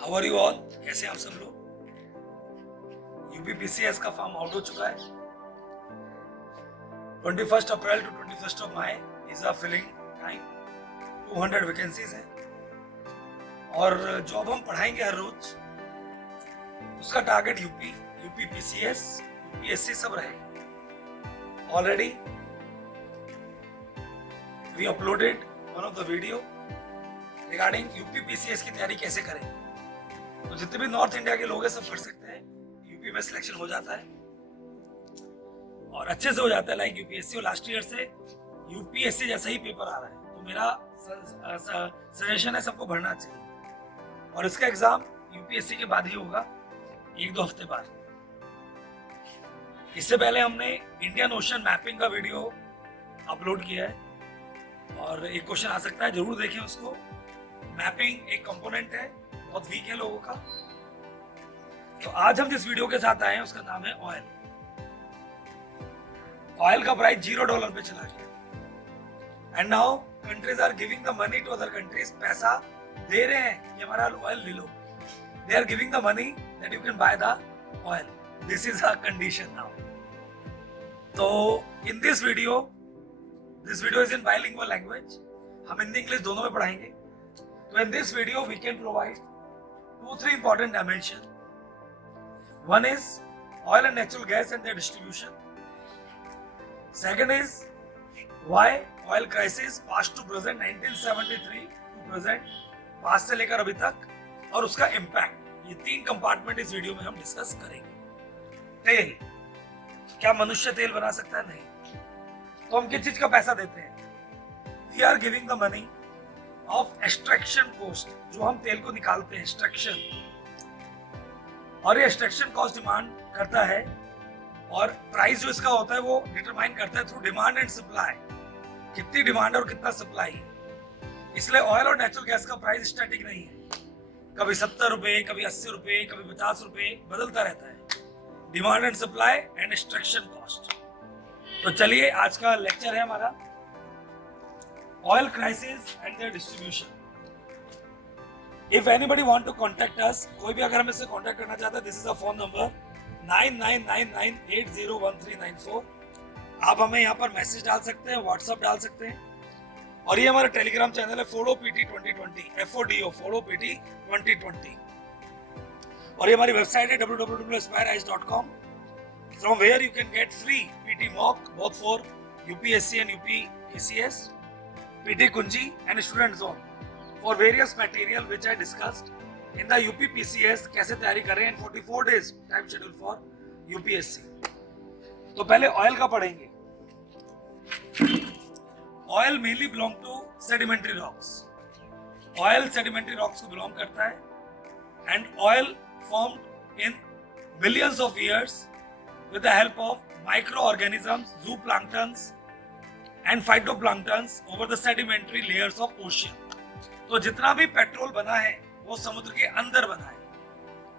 How are you all? कैसे हैं आप सब लोग? यूपीपीसीएस का फॉर्म आउट हो चुका है। 21 April to 21 May is a filling time. 200 vacancies हैं और जॉब हम पढ़ाएंगे हर रोज। उसका टारगेट यूपीपीसीएस, यूपीएससी सब रहेगा। Already we uploaded one of the video regarding UPPCS की तैयारी कैसे करें। तो जितने भी नॉर्थ इंडिया के लोग हैं सब पढ़ सकते हैं। यूपी में सिलेक्शन हो जाता है और अच्छे से हो जाता है। लाइक यूपीएससी और लास्ट ईयर से यूपीएससी जैसा ही पेपर आ रहा है। तो मेरा सजेशन है सबको भरना चाहिए और इसका एग्जाम यूपीएससी के बाद ही होगा, 1-2 हफ्ते बाद। इससे पहले हमने इंडियन ओशन मैपिंग का वीडियो अपलोड किया है और एक क्वेश्चन आ सकता है, जरूर देखें उसको। मैपिंग एक कंपोनेंट है, बहुत वीक है लोगों का। तो आज हम जिस वीडियो के साथ आए हैं उसका नाम है ऑयल। ऑयल का प्राइस $0 पे चला गया and now countries are giving the money to other countries. पैसा दे रहे हैं कि हमारा ऑयल ले लो। They are giving the money that you can buy the oil. This is a condition now. तो in this video is in bilingual language. हम हिंदी इंग्लिश दोनों में पढ़ाएंगे। तो in this video we can provide 2-3 important dimensions. One is oil and natural gas and their distribution. Second is why oil crisis past to present 1973 to present, past से लेकर अभी तक, और उसका impact। ये 3 कंपार्टमेंट इस वीडियो में हम डिस्कस करेंगे। तेल, क्या मनुष्य तेल बना सकता है? नहीं। तो हम किस चीज का पैसा देते हैं? We are giving the money of extraction cost, जो हम तेल को निकालते हैं, एक्सट्रैक्शन। और ये एक्सट्रैक्शन कॉस्ट डिमांड करता है और प्राइस जो इसका होता है वो डिटरमाइन करता है थ्रू डिमांड एंड सप्लाई। कितनी डिमांड और कितना सप्लाई है। इसलिए ऑयल और नेचुरल गैस का प्राइस स्टैटिक नहीं है। कभी 70 रुपए, कभी 80 रुपए, कभी 50 रुपए, बदलता रहता है। Demand and supply and extraction cost. तो चलिए, आज का लेक्चर है हमारा oil crisis and their distribution. If anybody want to contact us, कोई भी अगर हमें से contact करना चाहता है, this is a phone number 9999801394। आप हमें यहाँ पर मैसेज डाल सकते हैं, व्हाट्सएप डाल सकते हैं। और ये हमारा टेलीग्राम चैनल है FODO PT 2020, FODO FODO PT 2020। और ये हमारी वेबसाइट है www.aspireeyes.com, from where you can get free PT mock both for UPSC and UPPCS, PT Kunji and Student Zone for various material which I discussed in the UPPCS। कैसे तैयारी कर रहे हैं? 44 days time schedule for UPSC। तो पहले oil का पढ़ेंगे। Oil mainly belong to sedimentary rocks. Oil sedimentary rocks को बिलोंग करता है and oil formed in billions of years with the help of micro organisms, zooplanktons and phytoplanktons over the sedimentary layers of ocean। तो जितना भी petrol बना है वो समुद्र के अंदर बना है।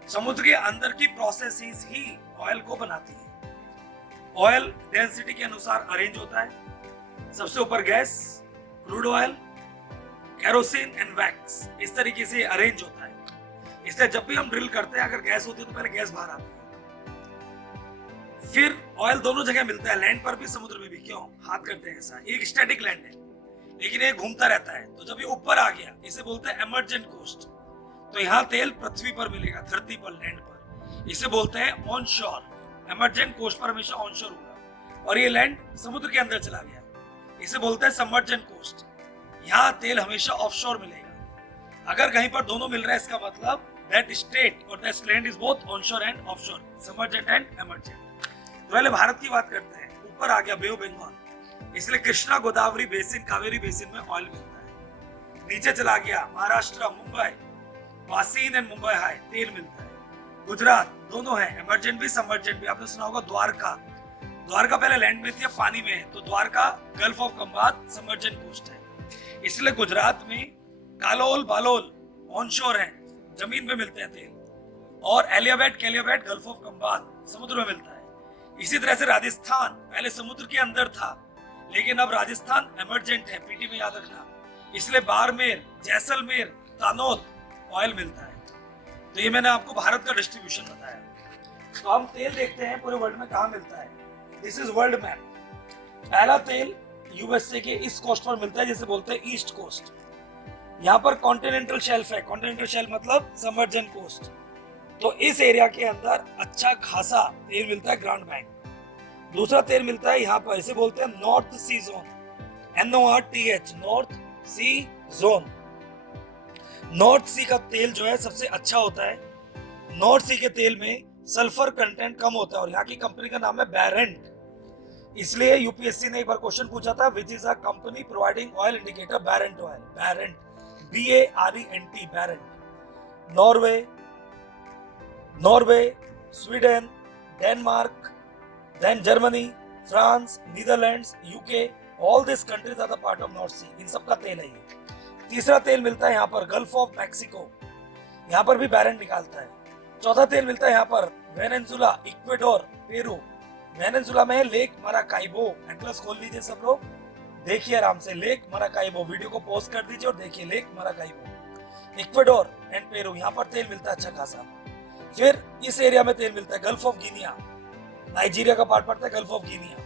समुद्र के अंदर की प्रोसेसेस ही ऑयल को बनाती है। ऑयल डेंसिटी के अनुसार अरेंज होता है। सबसे ऊपर gas, crude oil, kerosene and wax, इस तरीके से अरेंज होता है। इसलिए जब भी हम ड्रिल करते हैं, अगर गैस होती है तो पहले गैस बाहर आती है, फिर ऑयल दोनों जगह मिलता है, लैंड पर भी समुद्र में भी। क्यों हाथ करते हैं ऐसा? एक स्टैटिक लैंड है लेकिन ये घूमता रहता है। तो जब ये ऊपर आ गया, इसे बोलते हैं एमर्जेंट कोस्ट। तो यहाँ तेल पृथ्वी पर मिलेगा, धरती पर, लैंड पर। इसे बोलते हैं ऑन शोर। एमर्जेंट कोस्ट पर हमेशा ऑन शोर होगा और ये लैंड समुद्र के अंदर चला गया, इसे बोलते हैं सबमर्जेंट कोस्ट। यहाँ तेल हमेशा ऑफशोर मिलेगा। अगर कहीं पर दोनों मिल रहा है, इसका मतलब दैट स्टेट और that land is both onshore and offshore, submergent and emergent. पहले भारत की बात करते हैं। ऊपर आ गया बे ऑफ बंगाल, इसलिए कृष्णा गोदावरी बेसिन, कावेरी बेसिन में ऑयल मिलता है। नीचे चला गया महाराष्ट्र, मुंबई, वासीन एंड मुंबई हाई, तेल मिलता है। गुजरात, दोनों है, एमर्जेंट भी सबमर्जेंट भी। आपने सुना होगा द्वारका। द्वारका पहले लैंड में थी, अब पानी में है। तो Dwarka gulf of Khambhat submergent coast है। इसलिए गुजरात में कालोल, बालोल ऑनशोर है, जमीन पे मिलते हैं तेल। और एलियाबेट, कैलियाबेट गल्फ ऑफ खंबात समुद्र में मिलता है। इसी तरह से राजस्थान पहले समुद्र के अंदर था लेकिन अब राजस्थान एमर्जेंट है, पीटी में याद रखना। इसलिए बाड़मेर, जैसलमेर, तानोद ऑयल मिलता है। तो ये मैंने आपको भारत का डिस्ट्रीब्यूशन बताया। तो हम तेल देखते हैं पूरे वर्ल्ड में कहाँ मिलता है। This is world map. पहला तेल यूएसए के इस कोस्ट पर मिलता है, जिसे बोलते हैं ईस्ट कोस्ट। यहाँ पर कॉन्टिनेंटल शेल्फ है। कॉन्टिनेंटल शेल्फ मतलब सबमर्जन कोस्ट। तो इस एरिया के अंदर अच्छा खासा तेल मिलता है ग्रांड बैंक। दूसरा तेल मिलता है यहाँ पर, इसे बोलते हैं नॉर्थ सी जोन, NORTH, नॉर्थ सी जोन। नॉर्थ सी का तेल जो है सबसे अच्छा होता है। नॉर्थ सी के तेल में सल्फर कंटेंट कम होता है और यहाँ की कंपनी का नाम है बैरेंट। इसलिए यूपीएससी ने एक बार क्वेश्चन पूछा था, which is a company providing oil indicator Barent oil. Barent, BARENT, Barent. Norway, Sweden, Denmark, then Germany, France, Netherlands, UK, all this countries are the part of North Sea. इन सब का तेल है ये। तीसरा तेल मिलता है यहाँ पर गल्फ ऑफ मैक्सिको, यहाँ पर भी बैरेंट निकालता है। चौथा तेल मिलता है यहाँ पर वेनेजुला, इक्वेडोर, पेरू। वेनेजुला में है लेक मराकाइबो। एटलस खोल लीजिए सब लोग, देखिए आराम से, लेक मराकाइबो। वीडियो को पॉज कर दीजिए और देखिए lake Maracaibo. Ecuador and Peru, यहाँ पर तेल मिलता है अच्छा खासा। फिर इस एरिया में तेल मिलता है गल्फ ऑफ गिनिया, नाइजीरिया का पार्ट पड़ता है गल्फ ऑफ गिनिया।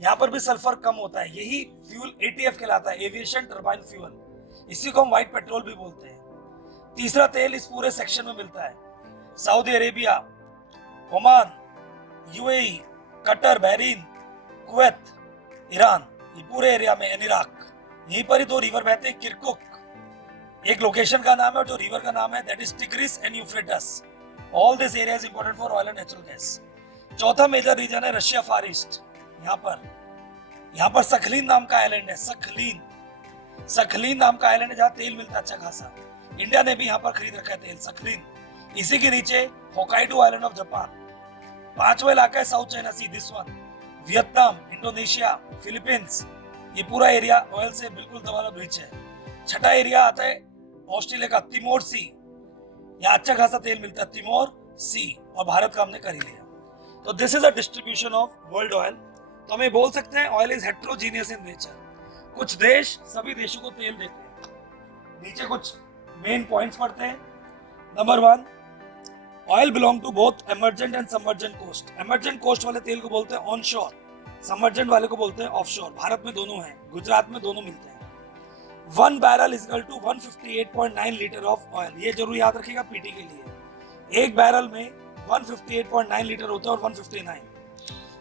यहाँ पर भी सल्फर कम होता है। यही फ्यूल ATF कहलाता है, एविएशन टर्बाइन फ्यूल। इसी को हम व्हाइट पेट्रोल भी बोलते हैं। तीसरा तेल इस पूरे सेक्शन में मिलता है Saudi Arabia, Oman, UAE, Qatar, Bahrain, Kuwait, Iran, ये पूरे एरिया में, इराक। यहीं पर ही दो रिवर बहते हैं, किरकुक एक लोकेशन का नाम है और जो रिवर का नाम है that is tigris and Euphrates. All this area is important for oil and natural gas. चौथा मेजर रीजन है रशिया फार ईस्ट। यहाँ पर सखलीन नाम का आइलैंड है, सखलीन नाम का आइलैंड है जहाँ तेल मिलता है अच्छा खासा। इंडिया ने भी यहाँ पर खरीद रखा है तेल, सखलीन। इसी के नीचे होकाइडो आइलैंड ऑफ जापान। पांचवा इलाका है South China Sea, this one. Vietnam, Indonesia, Philippines, ये पूरा एरिया ऑयल से बिल्कुल दबाव रिच है। छठा एरिया आता है ऑस्ट्रेलिया का तिमोर सी, यहाँ अच्छा खासा तेल मिलता है, तिमोर सी। और भारत का हमने कर ही लिया। तो this is a distribution of world oil. तो हमें बोल सकते हैं oil is heterogeneous in nature. कुछ देश सभी देशों को तेल देते हैं। नीचे कुछ मेन पॉइंट्स पढ़ते हैं। Number 1, oil belong to both emergent and submergent coast. Emergent coast वाले तेल को बोलते हैं ऑन शोर, सबमर्जेंट वाले को बोलते हैं ऑफ शोर। भारत में दोनों हैं, गुजरात में दोनों मिलते हैं। 1 barrel is equal to 158.9 litre of oil. ये जरूर याद रखिएगा पीटी के लिए। एक बैरल में 158.9 लीटर होता है और 159।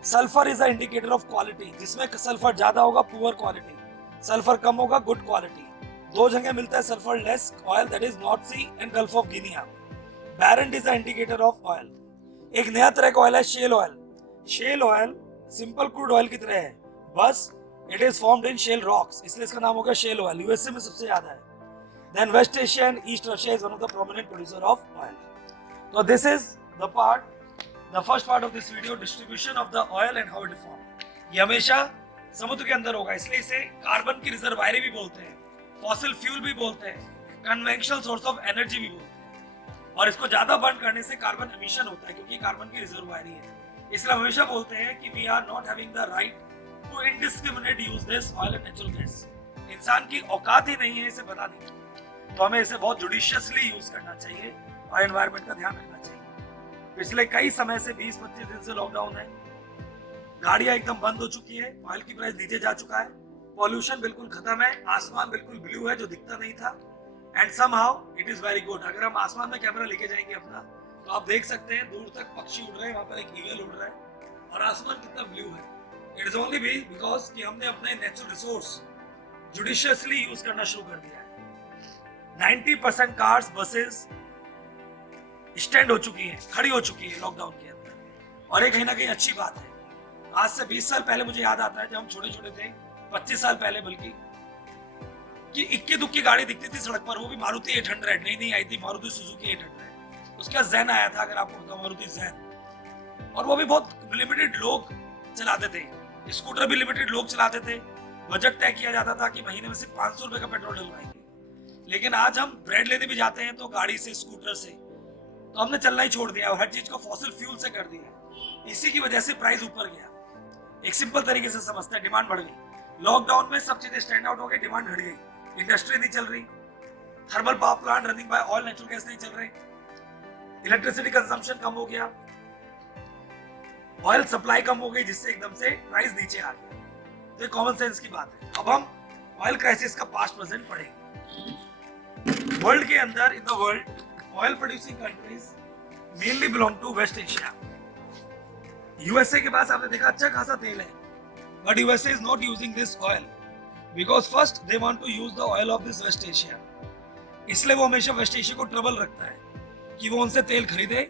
Sulphur is a indicator of quality. जिसमें सल्फर ज्यादा होगा पुअर क्वालिटी, सल्फर कम होगा गुड क्वालिटी। दो जगह मिलता है sulphur less oil, that is North Sea and Gulf of Guinea. Barent is the indicator of oil. एक नया तरह का ऑयल है shale oil. Shale oil simple crude oil की तरह है, बस it is formed in shale rocks, इसलिए इसका नाम हो गया शेल ऑयल। यूएसए में सबसे ज्यादा है। Then West Asia and East Russia is one of the prominent producer of oil. तो this is the first part of this video, distribution of the oil and how it form. ये हमेशा समुद्र के अंदर होगा, इसलिए इसे कार्बन की रिजर्वायरी भी बोलते हैं, फॉसिल फ्यूल भी बोलते हैं, कन्वेंशनल सोर्स ऑफ एनर्जी भी बोलते हैं। और इसको ज्यादा बर्न करने से कार्बन एमिशन होता है, क्योंकि कार्बन की रिजर्वायरी है। इसलिए हमेशा बोलते हैं कि we are not having the right to indiscriminate use this oil and natural gas. इंसान की औकात ही नहीं है इसे बनाने की, तो हमें इसे बहुत जुडिशियसली यूज करना चाहिए और एनवायरनमेंट का ध्यान रखना चाहिए। पिछले कई समय से 20-25 दिन से लॉकडाउन है, गाड़ियां एकदम बंद हो चुकी है, ऑयल की प्राइस नीचे जा चुका है, पॉल्यूशन बिल्कुल खत्म है, आसमान बिल्कुल ब्लू है जो दिखता नहीं था। And somehow it is very good. अगर हम आसमान में कैमरा लेके जाएंगे अपना, तो आप देख सकते हैं दूर तक पक्षी उड़ रहे हैं, वहां पर एक ईगल उड़ रहा है और आसमान कितना ब्लू है। इट इज ओनली बिकॉज कि हमने अपने नेचुरल रिसोर्स जुडिशियसली यूज करना शुरू कर दिया है। 90% कार्स, बसेस स्टैंड हो चुकी हैं, खड़ी हो चुकी है लॉकडाउन के अंदर। और ये कहीं ना कहीं अच्छी बात है। आज से 20 साल पहले मुझे याद आता है जब हम छोटे छोटे थे, 25 साल पहले बल्कि, कि इक्की दुक्की गाड़ी दिखती थी सड़क पर, वो भी मारुति 800 नहीं आई थी, मारुति सुजुकी 800। उसके बाद जैन आया था, अगर आपको पता, मारुति जैन, और वो भी बहुत लिमिटेड लोग चलाते थे। स्कूटर भी लिमिटेड लोग चलाते थे। बजट तय किया जाता था कि महीने में सिर्फ 500 रुपए का पेट्रोल डलवाएंगे। लेकिन आज हम ब्रेड लेने भी जाते हैं तो गाड़ी से, स्कूटर से, तो हमने चलना ही छोड़ दिया और हर चीज को फॉसिल फ्यूल से कर दिया। इसी की वजह से प्राइस ऊपर गया। एक सिंपल तरीके से समझते हैं, डिमांड बढ़ गई। लॉकडाउन में सब चीजें स्टैंड आउट हो गई, डिमांड घट गई। इंडस्ट्री नहीं चल रही, thermal power plant running by oil natural gas नहीं चल रही, इलेक्ट्रिसिटी कंजम्पशन कम हो गया, ऑयल सप्लाई कम हो गई, जिससे एकदम से प्राइस नीचे आ गया। तो ये कॉमन सेंस की बात है। अब हम ऑयल क्राइसिस का पास्ट प्रेजेंट पढ़ेंगे। वर्ल्ड के अंदर, in the world, oil producing countries mainly belong to West Asia. USA के पास आपने देखा अच्छा खासा तेल है, but USA is not using this oil because first they want to use the oil of this West Asia. इसलिए वो हमेशा वेस्ट एशिया को ट्रबल रखता है कि वो उनसे तेल खरीदे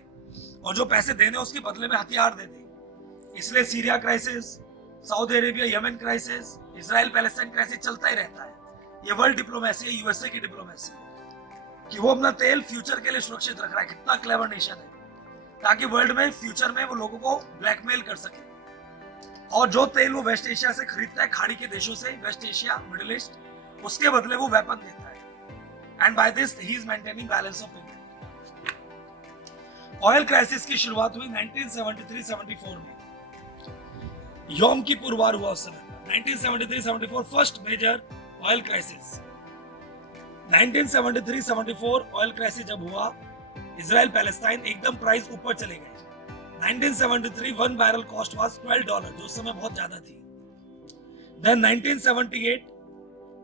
और जो पैसे देने उसके बदले में हथियार दे दे। इसलिए Syria crisis, Saudi Arabia Yemen crisis, Israel Palestine crisis चलता ही रहता है। ये वर्ल्ड डिप्लोमेसी है, यूएसए की डिप्लोमेसी है कि वो अपना तेल फ्यूचर के लिए सुरक्षित रख रहा है। कितना क्लेवर नेशन है, ताकि वर्ल्ड में फ्यूचर में वो लोगों को ब्लैकमेल कर सके। और जो तेल वो वेस्ट एशिया से खरीदता है, खाड़ी के देशों से, वेस्ट एशिया, मिडिल ईस्ट, उसके बदले वो वेपन देता है। And by this he is maintaining balance of payment. Oil crisis की शुरुआत हुई 1973-74 में। योम किपुर वार हुआ उस समय। 1973-74 first major oil crisis. 1973-74 oil crisis जब हुआ, इजराइल पैलेस्टाइन एकदम प्राइस ऊपर चले गए। 1973 वन बैरल कॉस्ट वाज $12, जो उस समय बहुत ज्यादा थी। देन 1978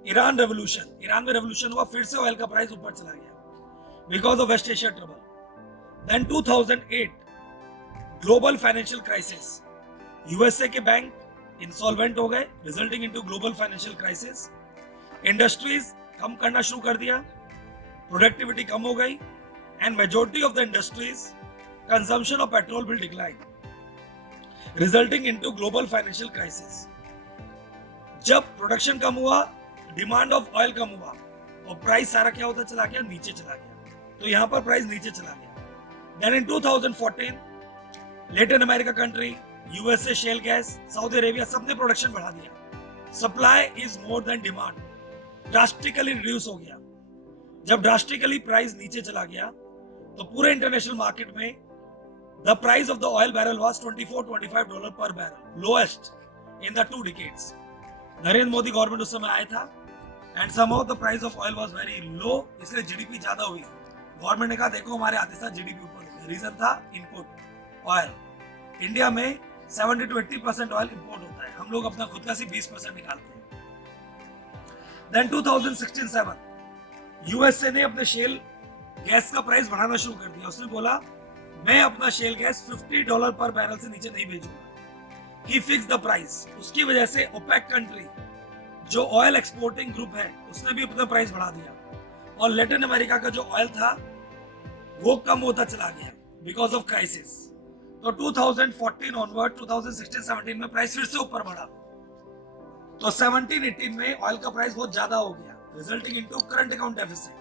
ईरान रेवोल्यूशन, ईरान में रेवोल्यूशन हुआ, फिर से ऑयल का प्राइस ऊपर चला गया because of West Asia trouble. Then 2008 global financial crisis, USA के बैंक इंसॉल्वेंट हो गए, resulting into global financial crisis. Industries कम करना शुरू कर दिया, प्रोडक्टिविटी कम हो गई, and majority of the industries consumption of petrol will decline, resulting into global financial crisis. जब प्रोडक्शन कम हुआ, डिमांड ऑफ ऑयल कम हुआ और प्राइस सारा क्या होता चला गया, नीचे चला गया। तो यहां पर प्राइस नीचे चला गया। Then in 2014 Latin America country, USA shell gas, Saudi Arabia, सबने प्रोडक्शन बढ़ा दिया। Supply is more than demand, drastically reduce हो गया। जब ड्रास्टिकली प्राइस नीचे चला गया तो पूरे इंटरनेशनल मार्केट में the price of the oil barrel was $24-25 पर barrel, lowest in the 2 decades। Narendra Modi government उस समय आया था and somehow the price of oil was very low, इसलिए जीडीपी ज्यादा हुई। गवर्नमेंट ने कहा देखो हमारे आते साथ जीडीपी ऊपर हो गया। रीजन था इनपुट ऑयल। इंडिया में 70 to 80% ऑयल इंपोर्ट होता है, हम लोग अपना खुद का सिर्फ 20% निकालते हैं। देन 2016-7 यूएसए ने अपने शेल गैस का प्राइस बढ़ाना शुरू कर दिया। उसने बोला मैं अपना शेल गैस $50 पर बैरल से नीचे नहीं भेजूंगा। ही फिक्स द प्राइस। उसकी वजह से ओपेक कंट्री, जो ऑयल एक्सपोर्टिंग ग्रुप है, उसने भी अपना प्राइस बढ़ा दिया और लैटिन अमेरिका का जो ऑयल था वो कम होता चला गया बिकॉज ऑफ क्राइसिस। तो 2014 ऑनवर्ड 2016-17 में प्राइस फिर से ऊपर बढ़ा। तो 17-18 में ऑयल का प्राइस बहुत ज्यादा हो गया, resulting into current account deficit.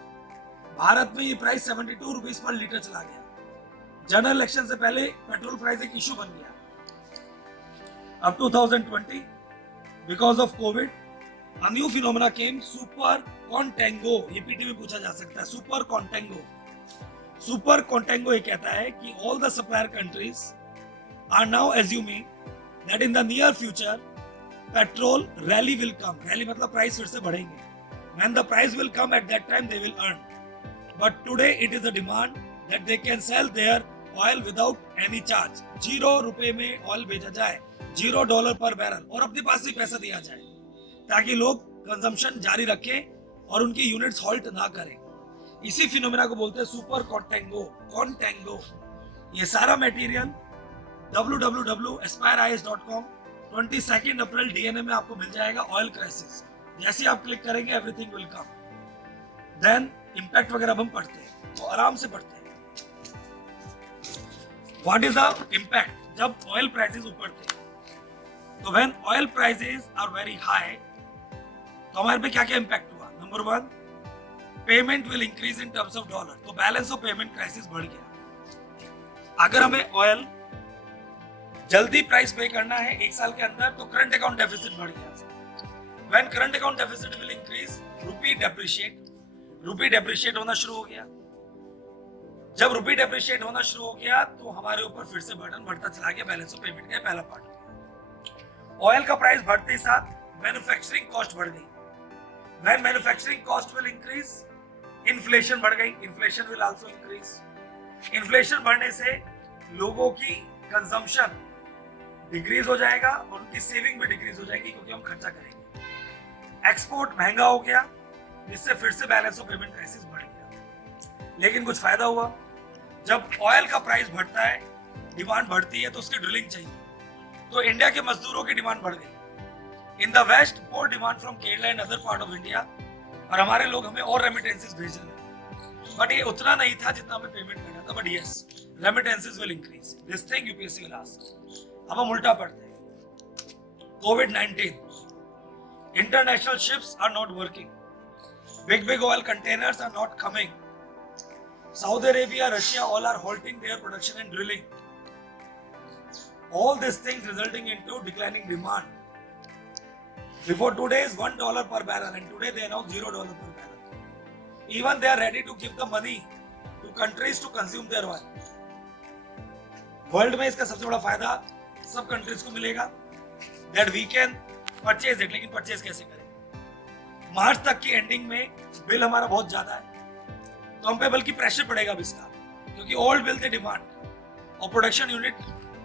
Bharat में ये प्राइस 72 रुपीस पर लीटर चला गया। जनरल इलेक्शन से पहले पेट्रोल प्राइस एक इशू बन गया। अब 2020 because of Covid a new phenomena came, super contango। ये पीटी में पूछा जा सकता है, सुपर कॉन्टेंगो। सुपर कॉन्टेंगो ये कहता है कि all the supplier countries are now assuming that in the near future petrol rally will come। rally मतलब प्राइस फिर से बढ़ेंगे। when the price will come at that time they will earn, but today it is a demand that they can sell their oil without any charge। $0 में oil बेचा जाए, $0 पर barrel, और अपने पास से पैसा दिया जाए ताकि लोग कंजम्पशन जारी रखें और उनकी यूनिट्स हॉल्ट ना करें। इसी फिनोमेना को बोलते हैं सुपर कॉन्टेंगो। कॉन्टेंगो ये सारा मटेरियल www.aspireis.com 22 अप्रैल डीएनए में आपको मिल जाएगा। ऑयल क्राइसिस जैसे आप क्लिक करेंगे everything will come. Then impact वगैरह हम पढ़ते हैं तो आराम से पढ़ते हैं। व्हाट इज द इंपैक्ट जब ऑयल प्राइसेस ऊपर थे? तो when oil prices are very high तो हमारे पे क्या क्या इंपैक्ट हुआ? Number 1, payment will increase in terms of dollar. तो बैलेंस ऑफ पेमेंट क्राइसिस बढ़ गया। अगर हमें ऑयल जल्दी प्राइस पे करना है 1 साल के अंदर तो करंट अकाउंट डेफिसिट बढ़ गया। When current account deficit will increase, रूपी डेप्रिशिएट होना शुरू हो गया। जब रूपी डेप्रिशिएट होना शुरू हो गया तो हमारे ऊपर फिर से बर्डन बढ़ता चला गया। बैलेंस ऑफ पेमेंट का पहला पार्ट हो गया। ऑयल का प्राइस बढ़ते ही साथ मैन्युफैक्चरिंग कॉस्ट बढ़ गई। When manufacturing cost will increase, inflation बढ़ गई, inflation will also increase। Inflation बढ़ने से लोगों की कंजम्पशन डिक्रीज हो जाएगा और उनकी सेविंग भी डिक्रीज हो जाएगी क्योंकि हम खर्चा करेंगे। एक्सपोर्ट महंगा हो गया जिससे फिर से बैलेंस ऑफ पेमेंट क्राइसिस बढ़ गया। लेकिन कुछ फायदा हुआ, जब ऑयल का प्राइस बढ़ता है, डिमांड बढ़ती है तो उसकी ड्रिलिंग चाहिए, तो इंडिया के मजदूरों की डिमांड बढ़ गई। In the west more demand from Kerala and other part of India, और हमारे लोग हमें और रेमिटेंसेस भेज रहे हैं, बट ये उतना नहीं था जितना हमें पेमेंट करना था। But yes, remittances will increase, this thing UPSC will ask. अब हम उल्टा पढ़ते हैं। कोविड-19, international ships are not working, big oil containers are not coming, Saudi Arabia, Russia all are halting their production and drilling. All these things resulting into declining demand. Before 2 days $1 per barrel, and today they announced $0 per barrel. Even they are ready to give the money to countries to consume their oil. World में इसका सबसे बड़ा फायदा सब countries को मिलेगा, that we can purchase it, लेकिन purchase कैसे करें? मार्च तक की एंडिंग में बिल हमारा बहुत ज्यादा है, तो हम पे बल्कि प्रेशर पड़ेगा अब इसका, क्योंकि ओल्ड बिल थे डिमांड और प्रोडक्शन यूनिट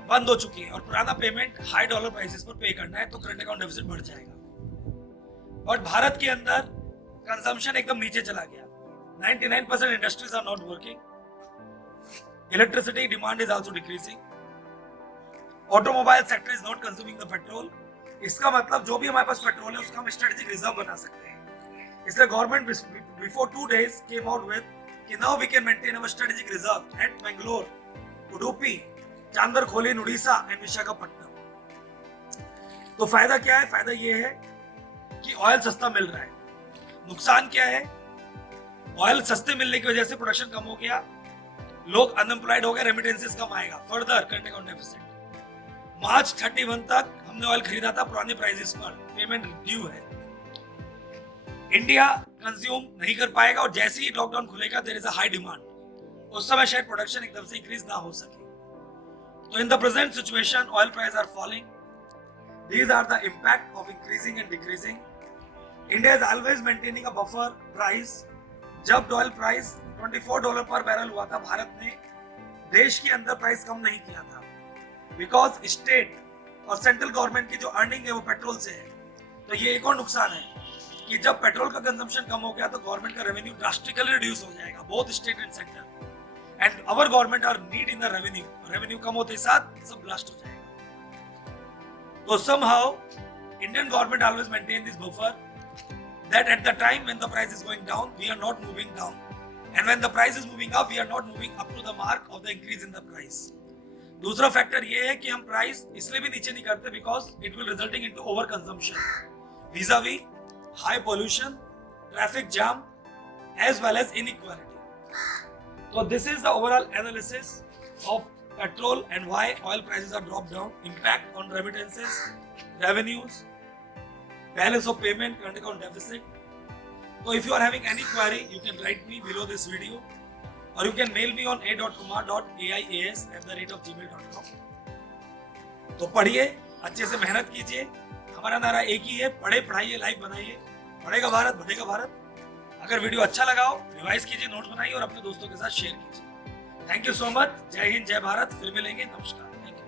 बंद हो चुकी है और पुराना पेमेंट हाई डॉलर प्राइसेस पर पे करना है, तो करंट अकाउंट डेफिसिट बढ़ जाएगा। बट भारत के अंदर कंजम्पशन एकदम नीचे चला गया, 99% industries are not working, electricity demand is also decreasing, automobile sector is not consuming the petrol. इसका मतलब जो भी हमारे पास पेट्रोल है उसका हम स्ट्रेटेजिक रिजर्व बना सकते हैं। इसलिए government before 2 days came out with कि now we can maintain our strategic reserve at Mangalore, Udupi, Chandikhol, Orissa and Visakhapatnam. तो फायदा क्या है? फायदा ये है कि ऑयल सस्ता मिल रहा है। नुकसान क्या है? ऑयल सस्ते मिलने की वजह से प्रोडक्शन कम हो गया, लोग अनएम्प्लॉयड हो गए, रेमिटेंसेस कम आएगा, further current account deficit. March 31 तक हमने ऑयल खरीदा था पुराने प्राइसेस पर, पेमेंट ड्यू है, इंडिया कंज्यूम नहीं कर पाएगा और जैसे ही लॉकडाउन खुलेगा there is a high demand, उस समय शायद प्रोडक्शन एकदम से इंक्रीज ना हो सके। तो in the present situation oil price are falling, these are the impact of increasing and decreasing. India is always maintaining a buffer price. जब ऑयल प्राइस $24 पर बैरल हुआ था, भारत ने देश के अंदर प्राइस कम नहीं किया था, बिकॉज स्टेट और सेंट्रल गवर्नमेंट की जो अर्निंग है वो पेट्रोल से है। तो ये एक और नुकसान है कि जब पेट्रोल का कंजम्पशन कम हो गया तो गवर्नमेंट का रेवेन्यू ड्रास्टिकली रिड्यूस हो जाएगा, both state and centre, and our government are need in the revenue. Revenue कम होते साथ सब ब्लास्ट हो जाएगा। तो somehow Indian government always maintain this buffer that at the time when the price is going down we are not moving down, and when the price is moving up we are not moving up to the mark of the increase in the price. दूसरा factor ये है कि हम price इसलिए भी नीचे नहीं करते because it will resulting into over consumption vis-a-vis high pollution, traffic jam as well as inequality. तो this is the overall analysis of petrol and why oil prices are drop down, impact on remittances, revenues, balance of payment, current account deficit. So if you are having any query, you can write me below this video, or you can mail me on a.kumar.aias@gmail.com. तो पढ़िए, अच्छे से मेहनत कीजिए। हमारा नारा एक ही है, पढ़े पढ़ाइए, लाइफ बनाइए, पढ़ेगा भारत बढ़ेगा भारत। अगर वीडियो अच्छा लगा हो रिवाइज कीजिए, नोट्स बनाइए और अपने दोस्तों के साथ शेयर कीजिए। Thank you so much. जय हिंद, जय भारत। फिर मिलेंगे। नमस्कार। Thank you.